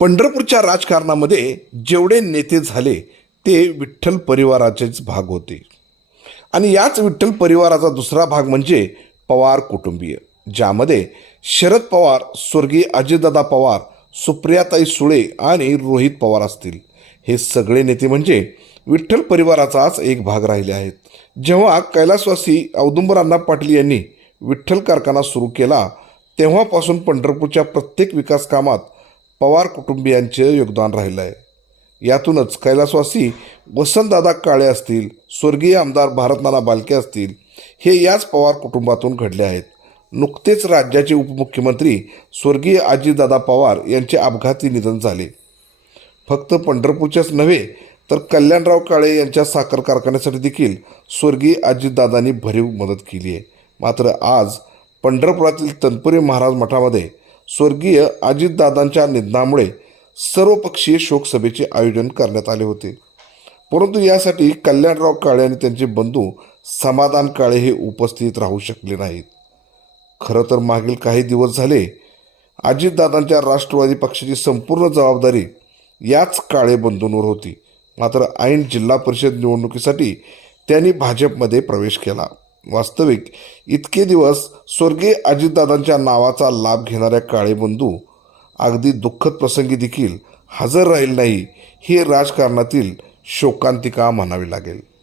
पंढरपूरच्या राजकारणामध्ये जेवढे नेते झाले ते विठ्ठल परिवाराचेच भाग होते. आणि याच विठ्ठल परिवाराचा दुसरा भाग म्हणजे पवार कुटुंबीय ज्यामध्ये शरद पवार स्वर्गीय अजितदादा पवार सुप्रियाताई सुळे आणि रोहित पवार असतील. हे सगळे नेते म्हणजे विठ्ठल परिवाराचाच एक भाग राहिले आहेत. जेव्हा कैलासवासी औदुंबरांना पाटील यांनी विठ्ठल कारखाना सुरू केला तेव्हापासून पंढरपूरच्या प्रत्येक विकास कामात पवार कुटुंबियांचे योगदान राहिलं आहे यातूनच कैलासवासी वसंतदादा काळे असतील स्वर्गीय आमदार भारतनाना बालके असतील हे याच पवार कुटुंबातून घडले आहेत. नुकतेच राज्याचे उपमुख्यमंत्री स्वर्गीय अजितदादा पवार यांचे अपघाती निधन झाले. फक्त पंढरपूरच्याच नव्हे तर कल्याणराव काळे यांच्या साखर कारखान्यासाठी देखील स्वर्गीय अजितदादांनी भरीव मदत केली आहे मात्र आज पंढरपुरातील तनपुरी महाराज मठामध्ये स्वर्गीय अजितदादांच्या निधनामुळे सर्वपक्षीय शोकसभेचे आयोजन करण्यात आले होते. परंतु यासाठी कल्याणराव काळे आणि त्यांचे बंधू समाधान काळे हे उपस्थित राहू शकले नाहीत. खरं तर मागील काही दिवस झाले अजितदादांच्या राष्ट्रवादी पक्षाची संपूर्ण जबाबदारी याच काळे बंधूंवर होती. मात्र ऐन जिल्हा परिषद निवडणुकीसाठी त्यांनी भाजपमध्ये प्रवेश केला. वास्तविक. इतके दिवस स्वर्गीय अजितदादांच्या नावाचा लाभ घेणाऱ्या काळेबंधू अगदी दुःखद प्रसंगी देखील हजर राहील नाही हे राजकारणातील शोकांतिका म्हणावी लागेल.